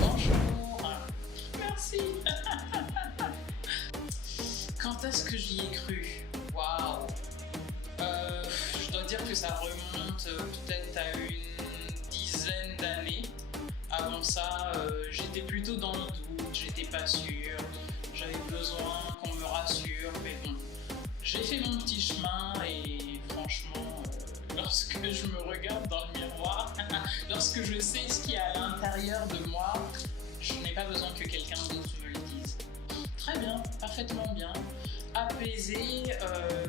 Bonjour, merci. Quand est-ce que j'y ai cru? Waouh. Je dois dire que ça remonte peut-être à une dizaine d'années. Avant ça, j'étais plutôt dans le doute, j'étais pas sûre, j'avais besoin qu'on me rassure, mais bon, j'ai fait mon petit chemin et franchement, lorsque je me regarde dans le miroir, lorsque je sais ce qu'il y a à l'intérieur de moi, je n'ai pas besoin que quelqu'un d'autre me le dise. Très bien, parfaitement bien, apaisée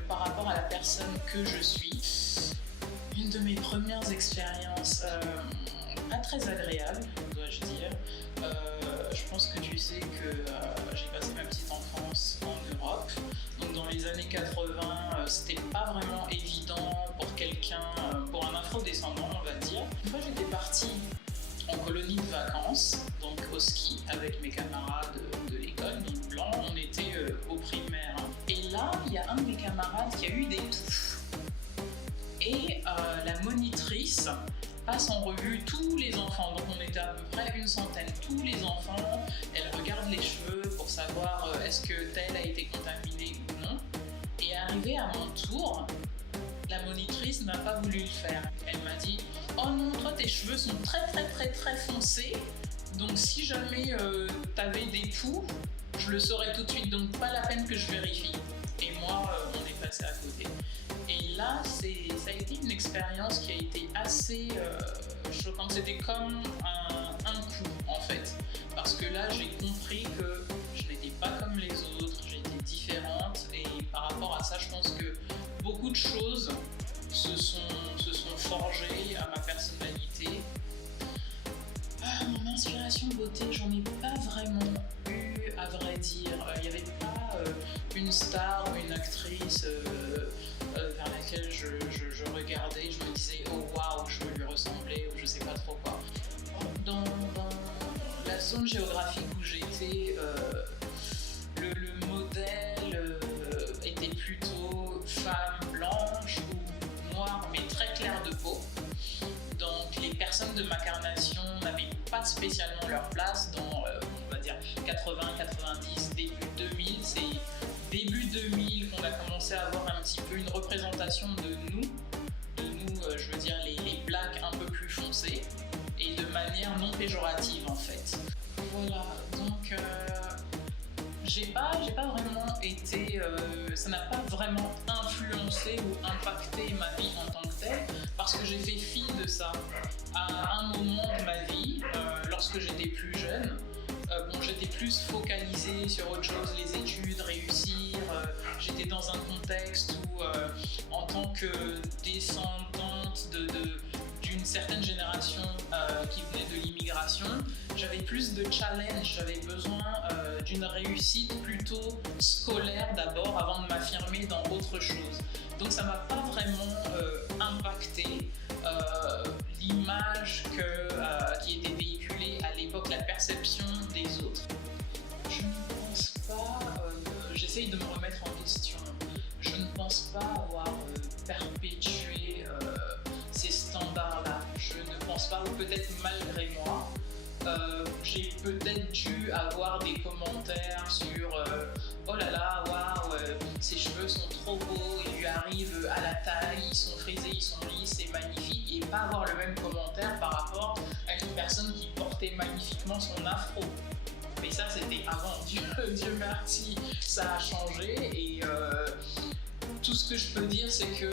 par rapport à la personne que je suis. Une de mes premières expériences pas très agréable, dois-je dire. Je pense que tu sais que j'ai passé ma petite enfance en Europe. Donc dans les années 80, c'était pas vraiment évident pour quelqu'un, pour un afro-descendant, on va dire. Une fois, j'étais partie en colonie de vacances, donc au ski, avec mes camarades de l'école, donc blancs, on était au primaire. Et là, il y a un de mes camarades qui a eu des touffes. Et la monitrice passe en revue tous les enfants, donc on était à peu près une centaine, tous les enfants, elle regarde les cheveux pour savoir est-ce que tel a été contaminé ou non. Et arrivé à mon tour, la monitrice n'a pas voulu le faire. Elle m'a dit « Oh non, toi tes cheveux sont très foncés, donc si jamais t'avais des poux, je le saurais tout de suite, donc pas la peine que je vérifie. » Et moi, on est passé à côté. Et là, ça a été une expérience qui a été assez choquante. C'était comme un coup, en fait. Parce que là, j'ai compris que je n'étais pas comme les autres, j'étais différente. Et par rapport à ça, je pense que beaucoup de choses se sont forgées à ma personnalité. Mon inspiration beauté, j'en ai pas vraiment eu, à vrai dire. Il n'y avait pas une star ou une actrice vers laquelle je regardais, je me disais oh waouh, je veux lui ressembler ou je sais pas trop quoi. Dans la zone géographique où j'étais, le modèle était plutôt femme blanche ou noire mais très claire de peau. Donc les personnes de ma carnation n'avaient pas spécialement leur place dans, on va dire, 80, 90, début 2000. C'est début 2000 qu'on a commencé à avoir un petit peu une représentation de nous, je veux dire les blacks un peu plus foncés, et de manière non péjorative en fait. Voilà, donc j'ai pas vraiment été, ça n'a pas vraiment influencé ou impacté ma vie en tant que telle, parce que j'ai fait fi de ça à un moment de ma vie, lorsque j'étais plus jeune. Bon, j'étais plus focalisée sur autre chose, les études, réussir. J'étais dans un contexte où, en tant que descendante d'une certaine génération qui venait de l'immigration, j'avais plus de challenge, j'avais besoin d'une réussite plutôt scolaire d'abord avant de m'affirmer dans autre chose. Donc ça m'a pas vraiment impacté l'image qui était véhiculée à l'époque, la perception des autres. Je ne pense pas, j'essaye de me remettre en question, je ne pense pas avoir perpétué ces standards-là. Je ne pense pas, ou peut-être malgré moi, j'ai peut-être dû avoir des commentaires sur oh là là, waouh, ses cheveux sont trop beaux, ils lui arrivent à la taille, ils sont frisés, ils sont lisses, c'est magnifique, et pas avoir le même commentaire par rapport à une personne qui portait magnifiquement son afro. Mais ça, c'était avant. Dieu merci, ça a changé, et tout ce que je peux dire, c'est que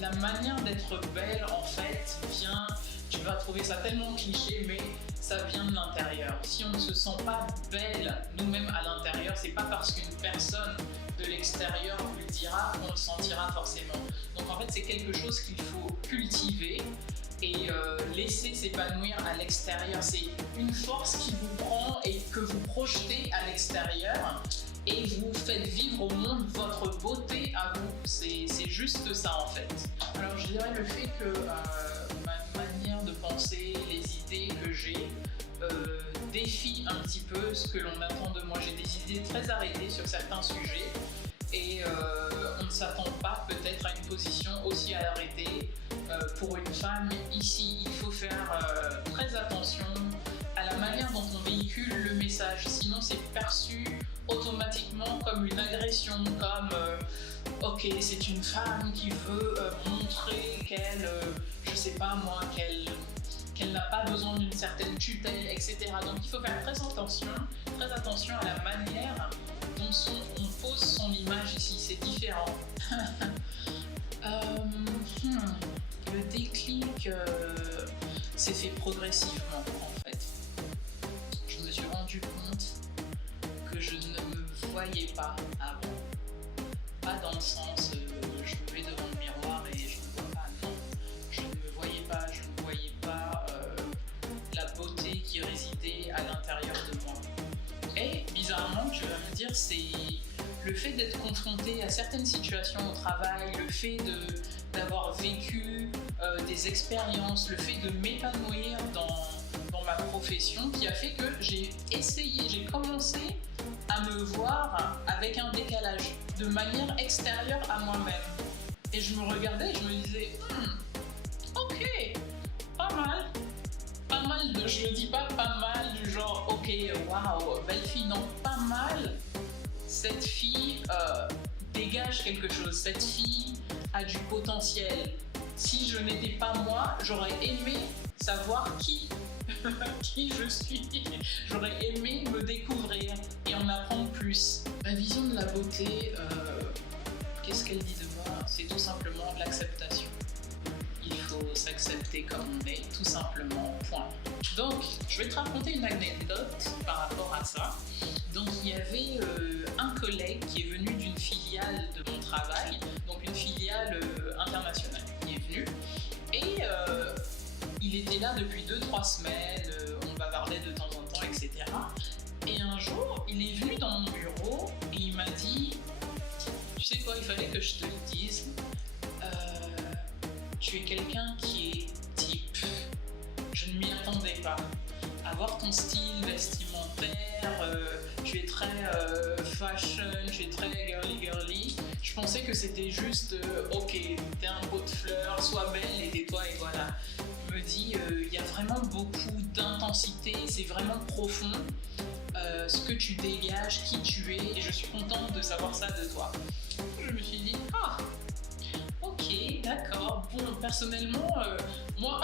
la manière d'être belle, en fait, vient, tu vas trouver ça tellement cliché, mais ça vient de l'intérieur. Si on ne se sent pas belle nous-mêmes à l'intérieur, c'est pas parce qu'une personne de l'extérieur vous le dira qu'on le sentira forcément. Donc en fait, c'est quelque chose qu'il faut cultiver et laisser s'épanouir à l'extérieur. C'est une force qui vous prend et que vous projetez à l'extérieur, et vous faites vivre au monde votre beauté à juste ça en fait. Alors je dirais le fait que ma manière de penser, les idées que j'ai défient un petit peu ce que l'on attend de moi. J'ai des idées très arrêtées sur certains sujets et on ne s'attend pas peut-être à une position aussi arrêtée pour une femme. Ici, il faut faire très attention à la manière dont on véhicule le message, sinon c'est perçu automatiquement comme une agression, comme ok, c'est une femme qui veut montrer qu'elle, je sais pas moi, qu'elle n'a pas besoin d'une certaine tutelle, etc. Donc il faut faire très attention à la manière dont on pose son image ici, c'est différent. Le déclic s'est fait progressivement en fait. Je me suis rendu compte que je ne me voyais pas avant. Pas dans le sens je me mets devant le miroir et je me vois pas, non. Je ne me voyais pas la beauté qui résidait à l'intérieur de moi. Et bizarrement, tu vas me dire, c'est le fait d'être confronté à certaines situations au travail, le fait d'avoir vécu des expériences, le fait de m'épanouir dans ma profession qui a fait que j'ai commencé à me voir avec un décalage, de manière extérieure à moi-même. Et je me regardais et je me disais, ok, pas mal. Pas mal je ne dis pas mal du genre, ok, waouh, belle fille, non, pas mal. Cette fille dégage quelque chose, cette fille a du potentiel. Si je n'étais pas moi, j'aurais aimé savoir qui je suis. J'aurais aimé me découvrir et en apprendre plus. Ma vision de la beauté, qu'est-ce qu'elle dit de moi? C'est tout simplement l'acceptation. Il faut s'accepter comme on est, tout simplement, point. Donc, je vais te raconter une anecdote par rapport à ça. Donc, il y avait un collègue qui est venu d'une filiale de mon travail, donc une filiale internationale qui est venue. Et il était là depuis 2-3 semaines, on bavardait de temps en temps, etc. Et un jour, il est venu dans mon bureau et il m'a dit, tu sais quoi, il fallait que je te le dise, tu es quelqu'un qui est type. Je ne m'y attendais pas. Avoir ton style vestimentaire, tu es très fashion, tu es très girly. Je pensais que c'était juste, ok, t'es un pot de fleurs, sois belle et tais-toi et voilà. Il me dit, il y a vraiment beaucoup d'intensité, c'est vraiment profond. Ce que tu dégages, qui tu es, et je suis contente de savoir ça de toi. Je me suis dit, ok, d'accord. Bon, personnellement, moi,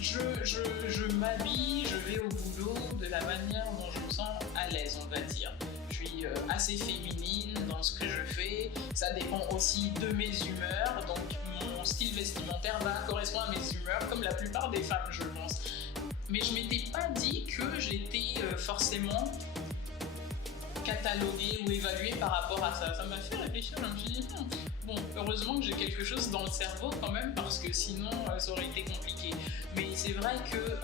je m'habille, je vais au boulot de la manière dont je me sens à l'aise, on va dire. Je suis assez féminine dans ce que je fais. Ça dépend aussi de mes humeurs. Donc, mon style vestimentaire va correspondre à mes humeurs, comme la plupart des femmes, je pense. Mais je m'étais pas dit que j'étais forcément cataloguée ou évaluée par rapport à ça. Ça m'a fait réfléchir, je me suis dit, bon, heureusement que j'ai quelque chose dans le cerveau quand même, parce que sinon ça aurait été compliqué. Mais c'est vrai que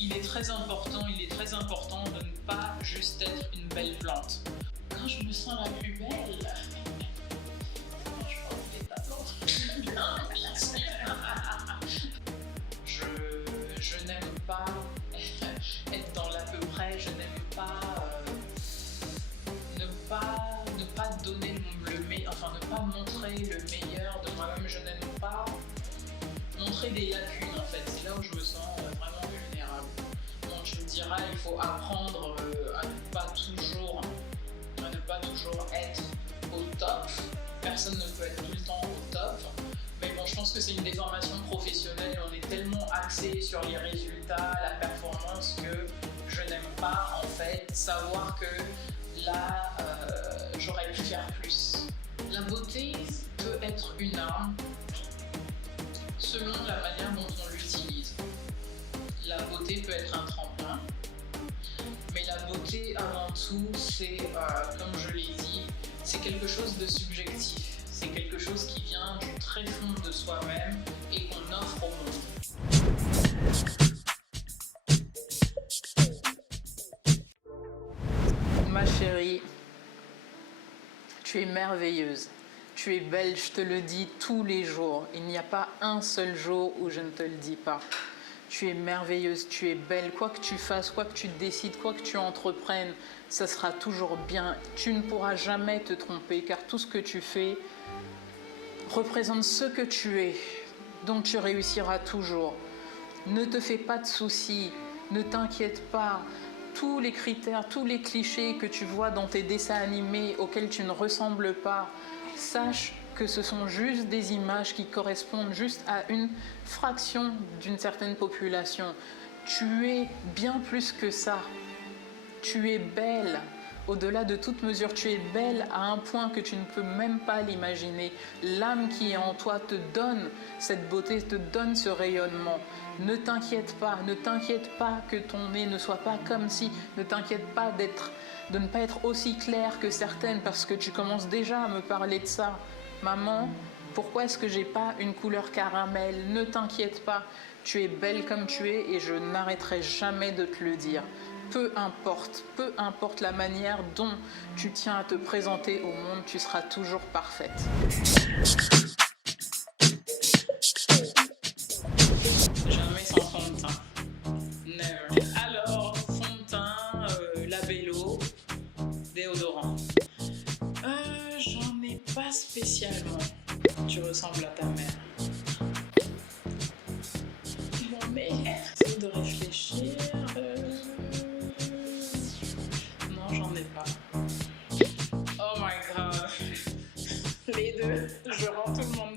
il est très important de ne pas juste être une belle plante. Quand je me sens la plus belle, je porte des plante. Je n'aime pas être dans l'à peu près, je n'aime pas ne pas donner ne pas montrer le meilleur de moi-même, je n'aime pas montrer des lacunes en fait, c'est là où je me sens vraiment vulnérable. Donc je me dirais, il faut apprendre à ne pas toujours être au top, personne ne peut être tout le temps au top. Mais bon, je pense que c'est une déformation professionnelle, on est tellement axé sur les résultats, la performance, que je n'aime pas en fait savoir que là, j'aurais pu faire plus. La beauté peut être une arme selon la manière dont on l'utilise. La beauté peut être un tremplin, mais la beauté avant tout, c'est, comme je l'ai dit, c'est quelque chose de subjectif. C'est quelque chose qui vient du très fond de soi-même et qu'on offre au monde. Ma chérie, tu es merveilleuse. Tu es belle, je te le dis tous les jours. Il n'y a pas un seul jour où je ne te le dis pas. Tu es merveilleuse, tu es belle. Quoi que tu fasses, quoi que tu décides, quoi que tu entreprennes, ça sera toujours bien. Tu ne pourras jamais te tromper car tout ce que tu fais représente ce que tu es. Donc tu réussiras toujours. Ne te fais pas de soucis, ne t'inquiète pas. Tous les critères, tous les clichés que tu vois dans tes dessins animés auxquels tu ne ressembles pas, sache que ce sont juste des images qui correspondent juste à une fraction d'une certaine population. Tu es bien plus que ça. Tu es belle. Au-delà de toute mesure, tu es belle à un point que tu ne peux même pas l'imaginer. L'âme qui est en toi te donne cette beauté, te donne ce rayonnement. Ne t'inquiète pas que ton nez ne soit pas comme si, ne t'inquiète pas de ne pas être aussi claire que certaines parce que tu commences déjà à me parler de ça. Maman, pourquoi est-ce que j'ai pas une couleur caramel? Ne t'inquiète pas, tu es belle comme tu es et je n'arrêterai jamais de te le dire. Peu importe la manière dont tu tiens à te présenter au monde, tu seras toujours parfaite. Jamais sans fond de teint. Never. Alors, fond de teint, labello, déodorant. J'en ai pas spécialement. Tu ressembles à ta mère. Bon, mais essaye de réfléchir. Non, j'en ai pas. Oh my god. Les deux, je rends tout le monde